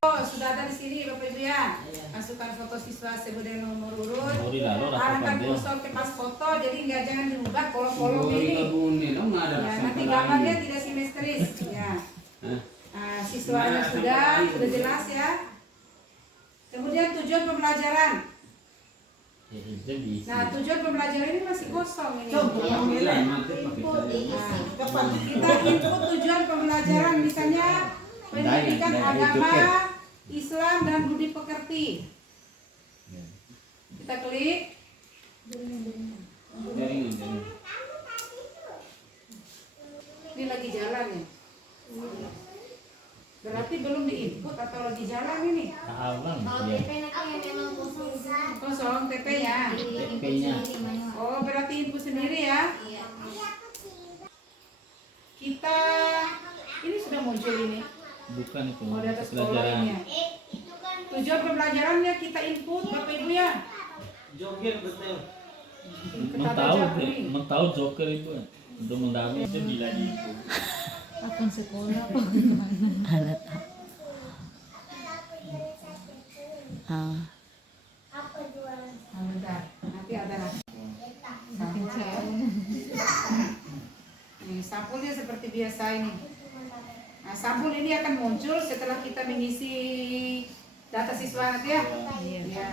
Oh, sudah ada di sini Bapak Ibu ya. Masukkan foto siswa kemudian nomor urut. Arahkan kursor ke pas foto, jadi nggak jangan diubah kolom-kolom ini. Ya, nanti gambarnya tidak simetris. Ya. Nah, siswanya sudah jelas ya. Kemudian tujuan pembelajaran. Nah, tujuan pembelajaran ini masih kosong ini. Kita input tujuan pembelajaran misalnya pendidikan agama, Islam dan budi pekerti. Kita klik. Ini lagi jalan ya. Berarti belum diinput atau lagi jalan ini? Kalau TP nanti memang Kosong TP ya. Oh, berarti input sendiri ya. Kita ini sudah muncul ini. Bukan itu. Oh, di atas pelajaran ya. Tujuan pembelajarannya kita input Bapak Ibu ya. Joget betul. Tahu Joker itu udah mendalami itu gila itu. Akun sekolah Alat. Bentar, nanti ada Nih, sampulnya seperti biasa ini. Nah, sampul ini akan muncul setelah kita mengisi data siswa nanti ya. Iya.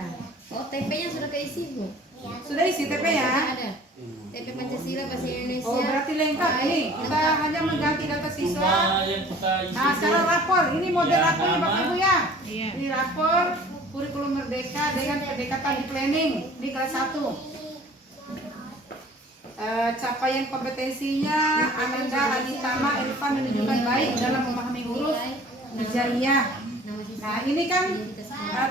Oh, TP-nya sudah keisi, Bu? Sudah isi TP ya? Ada. TP Pancasila Bahasa Indonesia. Oh, berarti lengkap ini. Kita hanya mengganti data siswa. Nah, secara rapor, ini model rapornya Bapak Ibu ya. Ini rapor kurikulum merdeka dengan pendekatan di planning di kelas 1. Capaian kompetensinya Ananda, Aditama, Irfan menunjukkan baik dalam memahami huruf hijaiyah. Nah, ini kan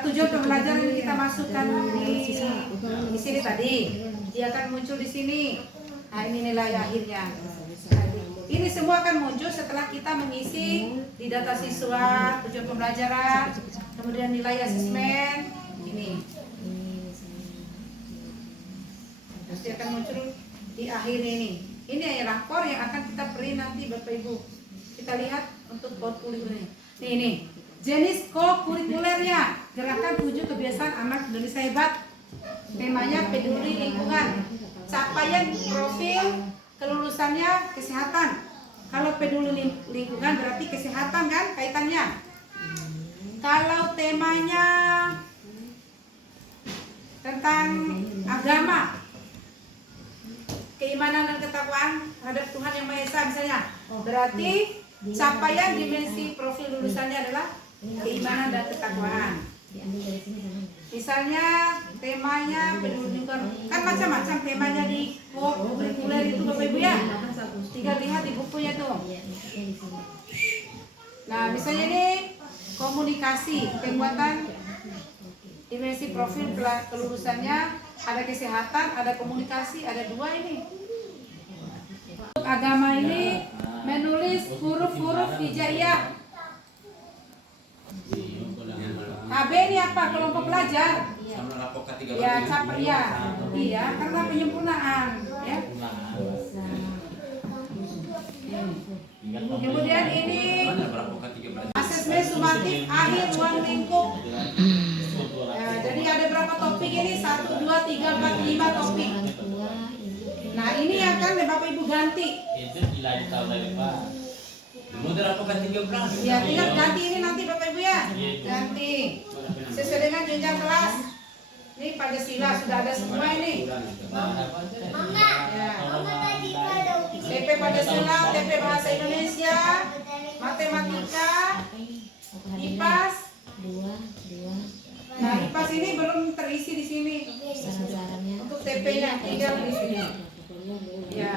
tujuan pembelajaran yang kita masukkan di sini tadi. Dia akan muncul di sini. Nah, ini nilai akhirnya. Ini semua akan muncul setelah kita mengisi di data siswa, tujuan pembelajaran, kemudian nilai asesmen. Ini. Pasti akan muncul di akhir ini. Ini rapor yang akan kita print nanti Bapak Ibu. Kita lihat untuk kurikulumnya. Nih. Jenis co-kurikulernya, gerakan 7 kebiasaan anak Indonesia hebat. Temanya peduli lingkungan. Capaian profil kelulusannya kesehatan. Kalau peduli lingkungan berarti kesehatan kan kaitannya. Kalau temanya tentang agama, keimanan dan ketakwaan terhadap Tuhan Yang Maha Esa misalnya, berarti capaian dimensi profil lulusannya adalah keimanan dan ketakwaan. Misalnya temanya peduli lingkungan, kan macam-macam temanya di kurikuler itu Bapak Ibu ya. Tinggal lihat di bukunya tuh. Nah, misalnya ini komunikasi, pembuatan dimensi profil kelulusannya ada kesehatan, ada komunikasi, ada 2 ini. Untuk agama ini menulis huruf-huruf hijaiyah. KB ini apa? Kelompok belajar. Ya, iya, karena penyempurnaan, ya. Kemudian ini asesmen sumatif akhir ruang lingkup. Jadi ada berapa topik ini? 1, 2, 3, 4, 5 topik. Nah, ini akan Bapak Ibu ganti. Itu gila di tahun dari Pak. Ya, tinggal ganti ini nanti Bapak Ibu ya. Ganti. Sesuai dengan jenjang kelas. Ini Pancasila sudah ada semua ini. Ya. TP Pancasila, TP Bahasa Indonesia, Matematika, IPAS. Nah, IPAS ini belum terisi di sini. Untuk TP-nya tinggal di sini. Ya.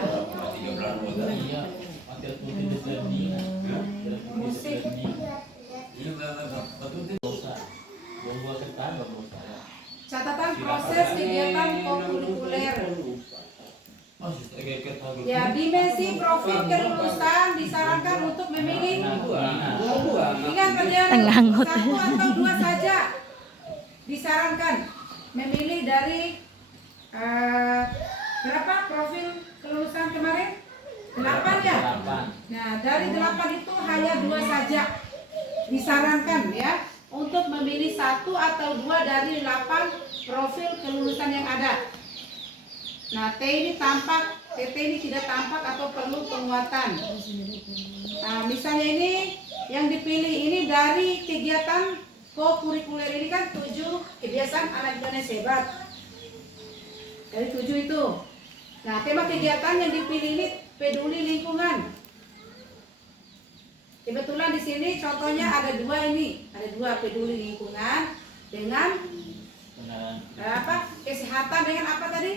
Musik. Catatan proses kegiatan kurikuler. Ya, dimensi profil kelulusan disarankan untuk memilih. Ingat kalian, 1 atau 2 saja disarankan memilih dari berapa profil kelulusan kemarin? 8 8 ya. 8. Nah, dari 8 itu hanya 2 saja disarankan ya untuk memilih 1 atau 2 dari 8 profil kelulusan yang ada. Nah, T ini tampak, TT ini tidak tampak atau perlu penguatan. Nah, misalnya ini yang dipilih ini dari kegiatan kokurikuler ini kan 7 kebiasaan anak Indonesia hebat. Dari 7 itu. Nah, tema kegiatan yang dipilih ini peduli lingkungan. Kebetulan di sini contohnya ada 2 ini, ada 2 peduli lingkungan dengan kesehatan dengan apa tadi?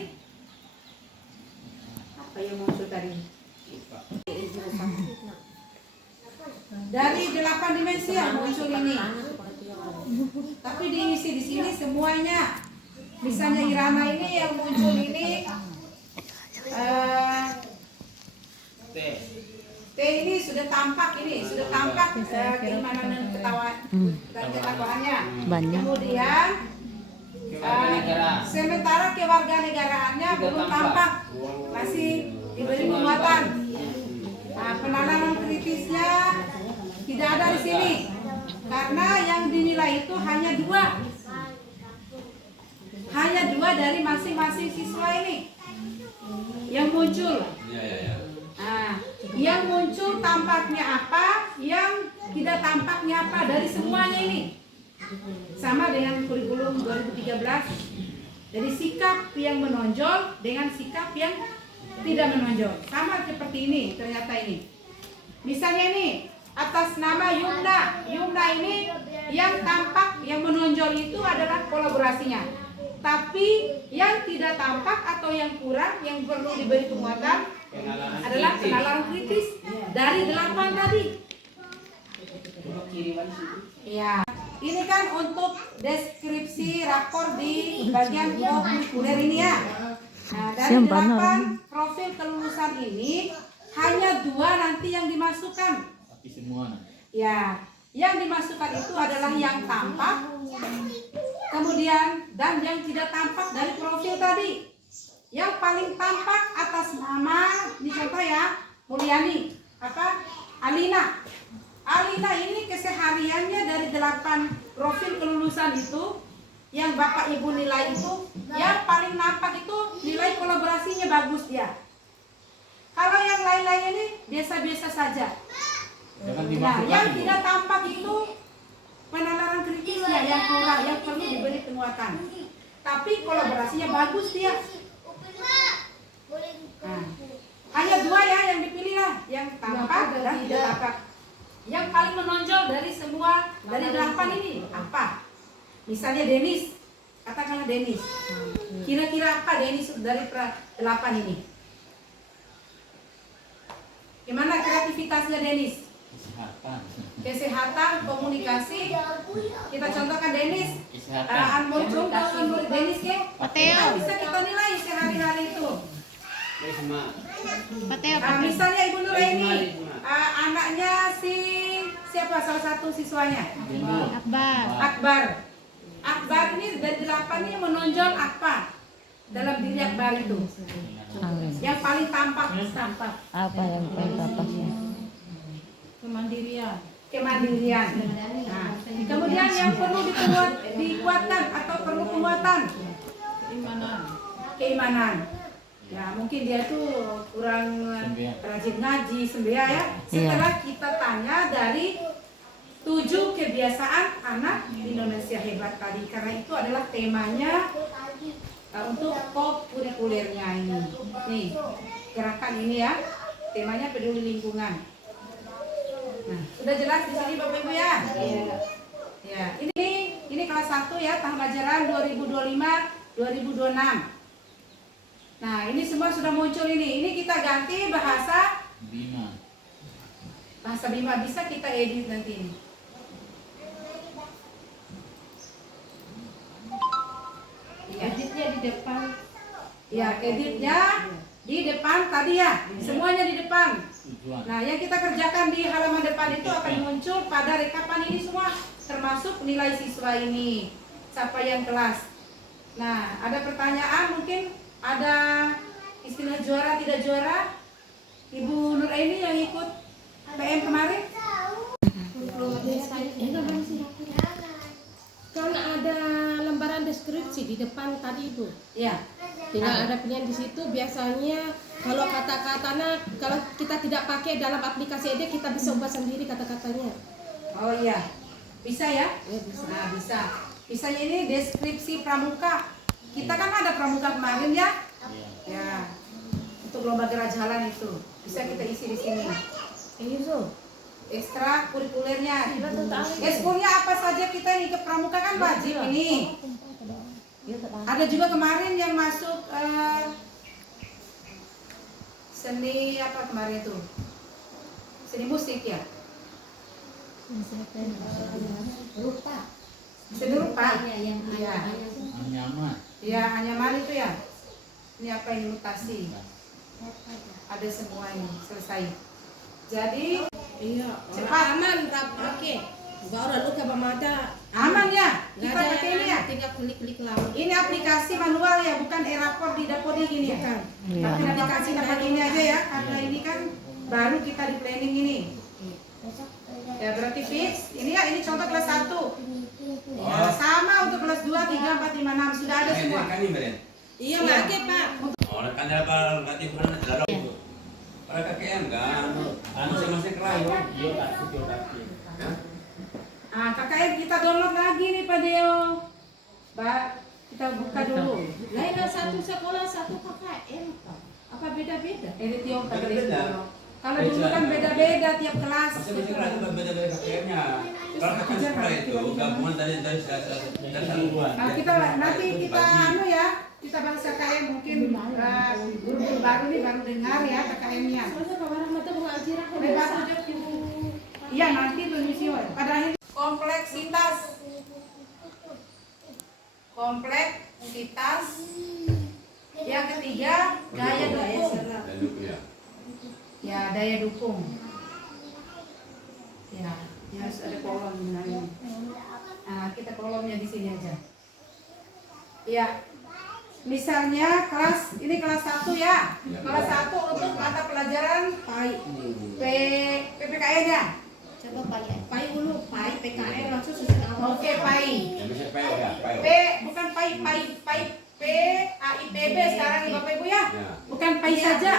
Apa yang muncul tadi? Dari 8 dimensi yang muncul ini. Tapi diisi di sini semuanya. Misalnya Irama ini yang muncul ini T ini sudah tampak keimanan dan ketakwaannya. Kemudian sementara kewarganegaraannya belum tampak, masih diberi penguatan. Nah, penanganan kritisnya tidak ada di sini karena yang dinilai itu hanya 2 dari masing-masing siswa ini yang muncul. Nah, yang muncul tampaknya apa, yang tidak tampaknya apa dari semuanya ini. Sama dengan kurikulum 2013. Jadi sikap yang menonjol dengan sikap yang tidak menonjol. Sama seperti ini ternyata ini. Misalnya ini atas nama Yumna. Yumna ini yang tampak, yang menonjol itu adalah kolaborasinya. Tapi yang tidak tampak atau yang kurang, yang perlu diberi penguatan adalah penalaran kritis dari 8 tadi. Ya, ini kan untuk deskripsi rapor di bagian kurikuler ini ya. Nah, dari 8 profil kelulusan ini hanya 2 nanti yang dimasukkan. Tapi semua. Ya, yang dimasukkan itu adalah yang tampak, kemudian dan yang tidak tampak dari profil tadi. Yang paling tampak atas nama, ini contoh ya, Mulyani, Alina. Alina ini kesehariannya dari 8 profil kelulusan itu, yang Bapak Ibu nilai itu, yang paling nampak itu nilai kolaborasinya bagus dia. Kalau yang lain-lain ini biasa-biasa saja. Nah, yang tidak tampak itu penalaran kritisnya yang kurang, yang perlu diberi penguatan. Tapi kolaborasinya bagus dia. Nah, hanya 2 ya yang dipilih lah, yang tampak dan tidak tampak. Yang paling menonjol dari semua dari 8 ini apa? Misalnya Denis, katakanlah Denis. Kira-kira apa Denis dari 8 ini? Gimana kreativitasnya Denis? Kesehatan, komunikasi. Kita contohkan Denis. Muncul dengan murid Denis ya. Bisa kita nilai sehari-hari itu. Misalnya Ibu Nuraini, anaknya siapa salah satu siswanya? Akbar. Akbar ini dari 8 ini menonjol apa dalam diri Akbar itu? Yang paling tampak. Apa yang paling tampaknya? Kemandirian. Nah, kemudian yang perlu dikuatkan atau perlu penguatan? Keimanan. Ya, mungkin dia tuh kurang rajin ngaji, sembahyang ya. Setelah kita tanya dari 7 kebiasaan anak Indonesia hebat tadi, karena itu adalah temanya untuk kokurikulernya ini. Nih, gerakan ini ya, temanya peduli lingkungan. Nah, sudah jelas di sini Bapak Ibu ya? Iya. Ya, ini kelas 1 ya, tahun ajaran 2025-2026. Nah, ini semua sudah muncul ini. Ini kita ganti bahasa Bima. Bahasa Bima bisa kita edit nanti ini. Editnya di depan. Ya, editnya di depan tadi ya. Semuanya di depan. Nah, yang kita kerjakan di halaman depan itu akan muncul pada rekapan ini semua, termasuk nilai siswa ini, capaian kelas. Nah, ada pertanyaan mungkin, ada istilah juara tidak juara? Ibu Nur Aini yang ikut PM kemarin? Kan ada lembaran deskripsi di depan tadi itu. Iya. Tinggal ada pilihan di situ. Biasanya kalau kata-katanya kalau kita tidak pakai dalam aplikasi ini kita bisa ubah sendiri kata-katanya. Oh iya. Bisa ya? Ya, bisa. Nah, bisa. Bisanya ini deskripsi pramuka. Kita kan ada pramuka kemarin ya? Iya. Ya. Untuk lomba gerak jalan itu. Bisa kita isi di sini. Iya, Ekstra kurikulernya. Ekskulnya apa saja kita ini ke pramuka kan wajib ini. Ada juga kemarin yang masuk seni apa kemarin itu? Seni musik ya? Rupa. Seni rupa? Yang Iya. Nyaman. Iya, hanya mali itu ya. Ini apa ini mutasi? Ada semua ini selesai. Jadi Iya. cepat. Aman, oke. Baru lalu ke Bamada. Aman ya? Kita pakai ini ya? Tinggal klik-klik lama. Ini aplikasi manual ya, bukan e-rapor di dapur gini ya? Bukan. Iya. Tapi aplikasi dapat ini aja ya, karena ini kan baru kita di planning ini. Ya berarti fix. Ini ya, ini contoh kelas 1. Ya, sama untuk kelas 2, 3, 4, 5, 6 sudah ada semua. Iya, pakai Pak. Orang kan ada para bukan ada para KKM kan, masing-masing kerayu. Yo kaki. Ah, KKN kita download lagi nih Pak Deo. Kita buka dulu. Lain satu sekolah, satu KKM, Pak. Apa beda-beda? Edit Tio Beda-beda. Kalau dulu kan beda-beda tiap kelas. Masing-masing kerayu kan beda-beda KKM-nya. Kalau KKM sekolah itu gabungan dari satuan. Nah, kita nanti kita anu ya, kita bahas KKN mungkin guru-guru baru nih baru dengar ya KKN-nya. Soalnya Pak Rahmat itu mengajar aku Bebas aja. Iya nanti tuh misi pada akhir kompleksitas. Kompleksitas. Yang ketiga daya dukung. Ya daya dukung. Ya, harus ada kolom ini. Nah, kita kolomnya di sini aja. Ya. Misalnya kelas ini kelas 1 ya. Kelas 1 untuk mata pelajaran PPKN ya. Coba pakai. Pai dulu, Pai PKN langsung susun awal. Oke, PAI. P bukan PAI, PAIPB sekarang nih Bapak Ibu ya. Bukan PAI saja.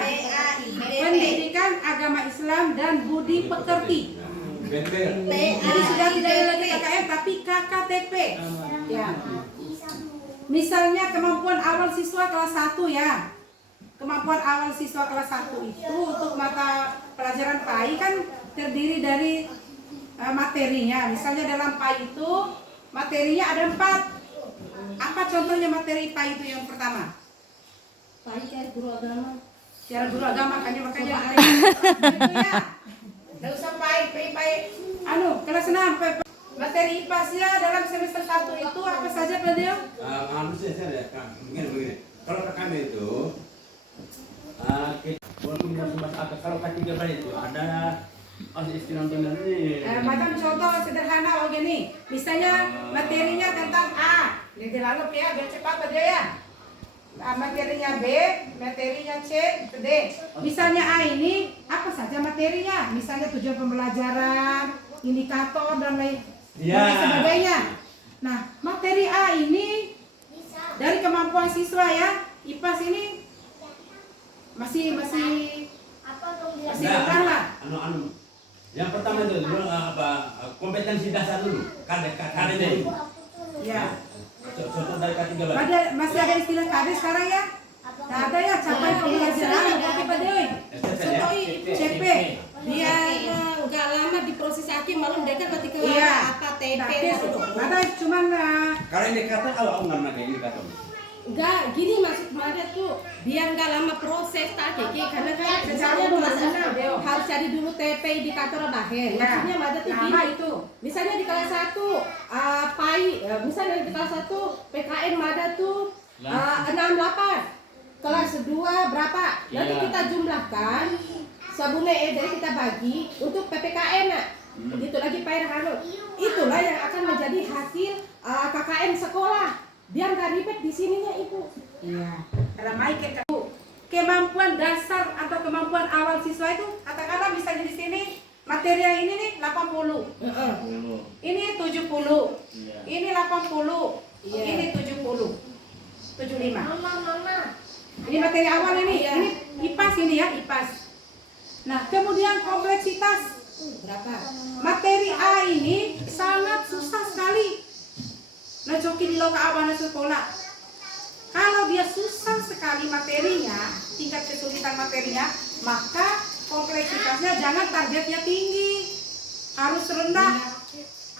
Pendidikan Agama Islam dan Budi Pekerti. Jadi sudah tidak ada lagi KKN tapi KKTP. Ya. Misalnya kemampuan awal siswa kelas 1 ya. Kemampuan awal siswa kelas 1 itu untuk mata pelajaran PAI kan terdiri dari materinya. Misalnya dalam PAI itu materinya ada 4. Apa contohnya materi PAI itu yang pertama? Pai cari guru agama. Cara guru agama makanya itu ya. Enggak usah PAI. Anu, kelas 6 materi IPA dalam semester 1 itu apa saja Pak Deo? Begini. Kalau kami itu kalau K3 itu ada istilah ini. Macam contoh sederhana begini. Misalnya materinya tentang A. Ini dilalui ya, biar cepat Pak Deo ya. Materinya B, materinya C, itu D. Misalnya A ini apa saja materinya? Misalnya tujuan pembelajaran, indikator dan lain sebagainya. Nah, materi A ini dari kemampuan siswa ya, IPAS ini masih rendah lah. Yang pertama itu kompetensi dasar dulu, KD dulu. Ya. Contoh dari K3 Masih ada istilah KD sekarang ya? Nah, ada ya capai pembelajaran berarti Pak Dewi. Contoh CP. Dia nggak lama di proses hakim malam dekat ketika apa TP itu. Ada cuman Kalau indikator aku nggak pakai indikator. Enggak, gini maksud Mada tuh biar nggak lama proses tak karena kan misalnya harus cari dulu TP indikator bahkan. Maksudnya Mada tuh gini itu. Misalnya di kelas 1 PAI, misalnya di kelas 1 PKN Mada tuh 68. Kelas 2 berapa? Nanti kita jumlahkan sabune dari kita bagi untuk PPKN begitu lagi Pak Irhano. Itulah yang akan menjadi hasil KKN sekolah. Biar nggak ribet di sininya Ibu. Iya. Ramai kemampuan dasar atau kemampuan awal siswa itu katakanlah misalnya di sini materi yang ini nih 80. Ini 70. Iya. Ini 80. Iya. Ini 70. 75. Mama. Ini materi awal ini. Iya. Ini IPAS ini ya, IPAS. Nah, kemudian kompleksitas. Berapa? Materi A ini sangat susah sekali. Nah, coki di loka abana sekolah. Kalau dia susah sekali materinya, tingkat kesulitan materinya, maka kompleksitasnya jangan targetnya tinggi, harus rendah.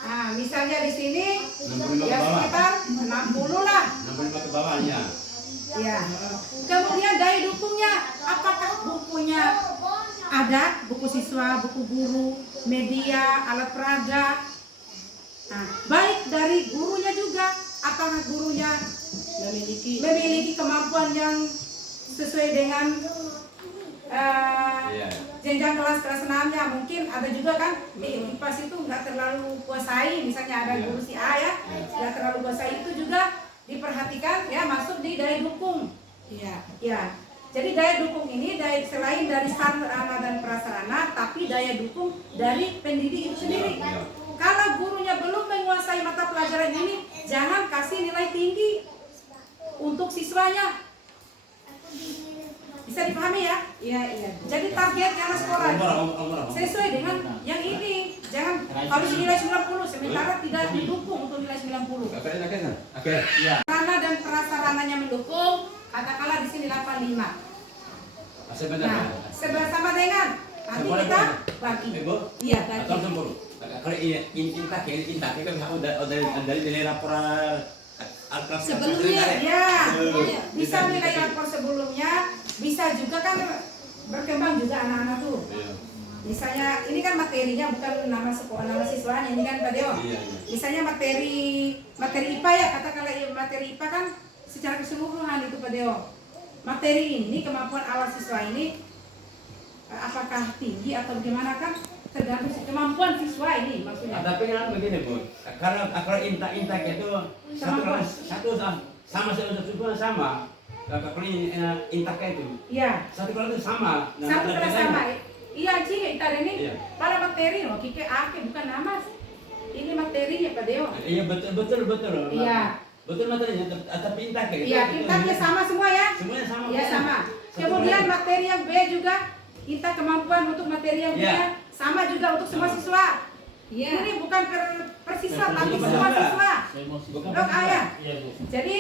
Nah, misalnya di sini 65 ya ke bawah. sekitar 60 lah. 65 ke bawahnya. Ya. Kemudian daya dukungnya, apakah bukunya ada, buku siswa, buku guru, media, alat peraga. Nah, baik dari gurunya juga, apakah gurunya memiliki kemampuan yang sesuai dengan Iya. jenjang kelas 6-nya. Mungkin ada juga kan di IPAS itu nggak terlalu kuasai, misalnya ada guru si A ya, nggak terlalu kuasai, itu juga diperhatikan ya, masuk di daya dukung. Iya. Ya, jadi daya dukung ini selain dari sarana dan prasarana, tapi daya dukung dari pendidik itu sendiri. Iya. Kalau gurunya belum menguasai mata pelajaran ini, jangan kasih nilai tinggi untuk siswanya. Bisa dipahami ya? Iya, iya. Jadi target anak sekolah Umur. sesuai dengan yang ini. Jangan harus nilai 90, sementara tidak didukung untuk nilai 90. Oke. Iya. Sarana dan prasarananya mendukung, katakanlah di sini 85. Sebentar. Nah, sama dengan nanti kita bagi. Ibu, Iya, atau tadi. 60. Kalau intak kan kamu dari nilai laporan Sebelumnya, Ya, Iya. bisa nilai rapor sebelumnya, bisa juga kan berkembang juga anak-anak tuh. Iya. Misalnya ini kan materinya bukan nama sekolah, nama siswanya ini kan Pak Deo. Iya. Misalnya materi IPA ya, katakanlah materi IPA kan secara keseluruhan itu Pak Deo. Materi ini kemampuan awal siswa ini apakah tinggi atau bagaimana kan tergantung kemampuan siswa ini maksudnya. Tapi kan begini Bu, kalau intak itu satu sama satu sama. Kalau intak itu Iya. satu kelas itu sama. Satu kelas sama. Iya Ci, kita ini Iya. pada materi loh, Kike Ake bukan nama. Ini materinya Pak Deo. Iya betul. Iya. Betul materinya, tapi intak itu. Iya, intaknya sama semua ya. Semuanya sama. Iya sama. Satu Kemudian kelas. materi yang B juga, kita kemampuan untuk materi yang B Iya. ya, sama juga untuk semua siswa. Iya. Ini bukan persiswa, tapi Bukan semua persiswa. siswa. Saya mau sih. Dok ayah. Iya, Bu. Jadi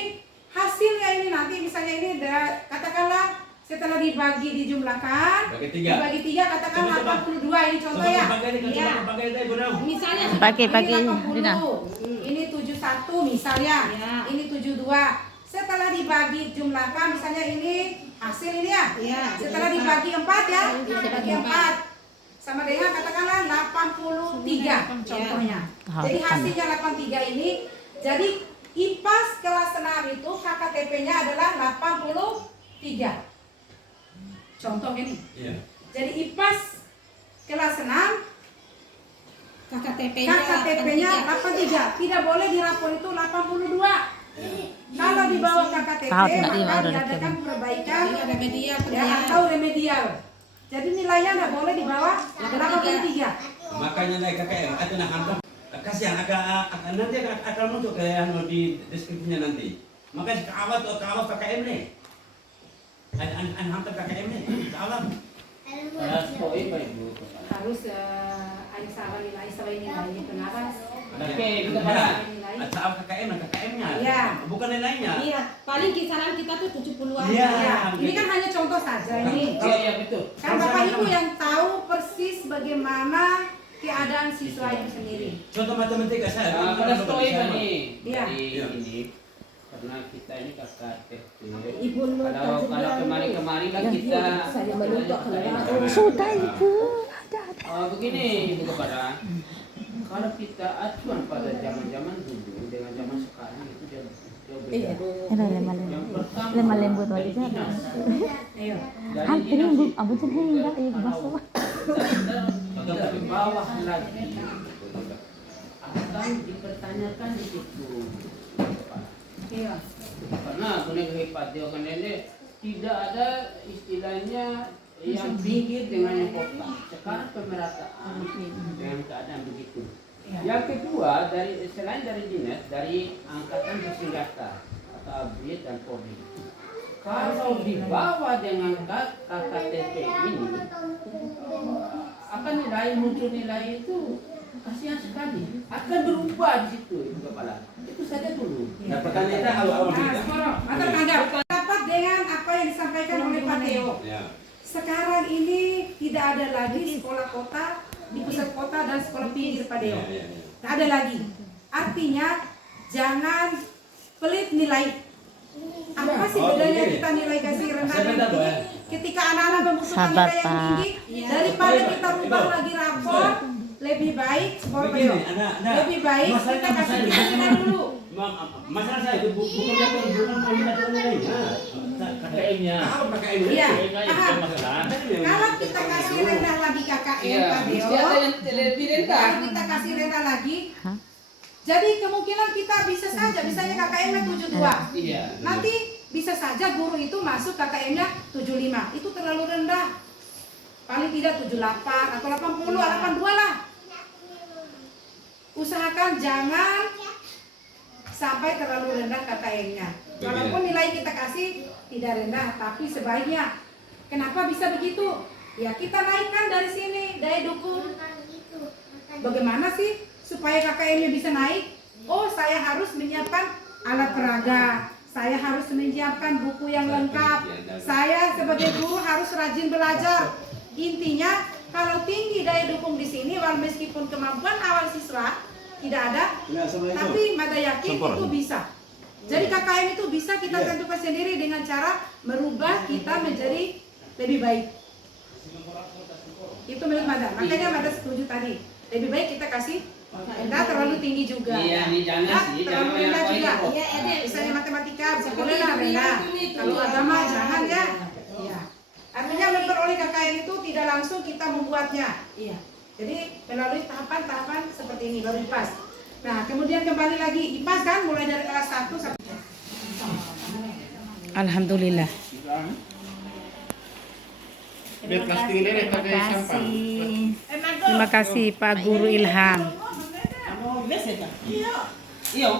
hasilnya ini nanti misalnya ini katakanlah setelah dibagi dijumlahkan, Bagi tiga. dibagi 3 katakan Coba. 82 ini contoh ya. Iya. Pakai itu Bu. Misalnya Pakai Ini 80, Dina. ini 71 misalnya, Iya. ini 72. Setelah dibagi jumlahkan, misalnya ini hasil ini ya. Iya. Setelah dibagi 4 ya, dibagi Dibagi 4 sama dengan katakanlah 83 contohnya. Jadi hasilnya 83 ini, jadi IPAS kelas 6 itu KKTP-nya adalah 83. Contoh ini. Iya. Jadi IPAS kelas 6 KKTP-nya KKTP-nya 83, tidak boleh di rapor itu 82. Kalau di bawah KKTP Tahu tidak dia maka ada diadakan perbaikan Ini ada media ya, atau remedial. Jadi nilainya nggak boleh di bawah 83. Makanya naik KKM itu nak hantar. Kasihan akan nanti akan muncul kayak di deskripsinya nanti. Makanya kawat KKM nih. An hantar KKM nih. Kawat. Poin Pak Ibu. Harus Aisyah ini nilainya pengawas. Oke, kita Ada. bahas. Soal KKM-nya. Iya. Bukan nilainya. Iya, paling kisaran kita tuh 70-an. Iya. Ya, ini kan hanya contoh saja ini. Iya, betul. Kan Bapak Ibu yang tahu persis bagaimana keadaan siswa itu sendiri. Contoh matematika saya. Nah, pada story tadi. Iya. Jadi Iya. ini karena kita ini KKTP. Ibu Kalau kemarin kan kita saya menuntut kalau Sudah ibu. begini Ibu kepada kalau kita acuan pada zaman-zaman dulu dengan zaman sekarang itu jauh beda. Era Yang pertama lima lembut dari wali jana. dinas. Ayo. Dari Hampir dinas ibu, abu tuh enggak ibu kalau masuk. kita ke bawah lagi akan dipertanyakan di situ. Iya. Karena kuning hebat dia kan ini tidak ada istilahnya yang pinggir dengan yang kota. Sekarang pemerataan dengan keadaan begitu. Yang kedua, selain dari dinas, dari angkatan bersenjata atau ABRI dan Polri. Kalau dibawa dengan KKTP ini, akan muncul nilai itu kasihan sekali. Akan berubah di situ itu kepala. Itu saja dulu. Nah, pertanyaannya awal kita. sekarang ada tanggap. Dapat dengan apa yang disampaikan oleh Pak Teo. Ya. Sekarang ini tidak ada lagi sekolah kota di pusat kota dan sekolah pinggir Pak Deo. Ya. Tidak ada lagi. Artinya jangan pelit nilai. Apa sih bedanya kita nilai kasih rendah dan tinggi? Ketika anak-anak membutuhkan Sabar, nilai yang Pak. tinggi, daripada kita rubah lagi rapor, lebih baik sekolah Pak Deo. Lebih baik kita kasih nilai dulu. Masalah saya itu bukan pemindahan nilainya. KKM-nya. Kalau KKM ini. Iya. KKM masalah. Kalau kita kasih rendah lagi KKM Pak Deo, lebih rendah. kalau kita kasih rendah lagi, jadi kemungkinan kita bisa saja, misalnya KKM-nya 72. Iya. Nanti bisa saja guru itu masuk KKM-nya 75. Itu terlalu rendah. Paling tidak 78 atau 80, 82 lah. Usahakan jangan sampai terlalu rendah KKM-nya. Walaupun nilai kita kasih tidak rendah, tapi sebaiknya. Kenapa bisa begitu? Ya kita naikkan dari sini daya dukung. Bagaimana sih supaya KKM-nya bisa naik? Oh, saya harus menyiapkan alat peraga. Saya harus menyiapkan buku yang lengkap. Saya sebagai guru harus rajin belajar. Intinya, kalau tinggi daya dukung di sini, walau meskipun kemampuan awal siswa tidak ada, tapi Mada yakin itu bisa. Jadi KKM itu bisa kita tentukan sendiri dengan cara merubah kita menjadi lebih baik. Itu menurut Mada. Makanya Mada setuju tadi. Lebih baik kita kasih enggak terlalu tinggi juga. Iya, ini jangan Enggak sih, terlalu jangan rendah juga. yang Misalnya matematika boleh lah rendah. Kalau agama jangan ya. Iya. Artinya memperoleh KKM itu tidak langsung kita membuatnya. Iya. Jadi melalui tahapan-tahapan seperti ini baru IPAS. Nah, kemudian kembali lagi IPAS kan mulai dari kelas 1 sampai Alhamdulillah. Terima kasih Pak Guru Ilham. Iya.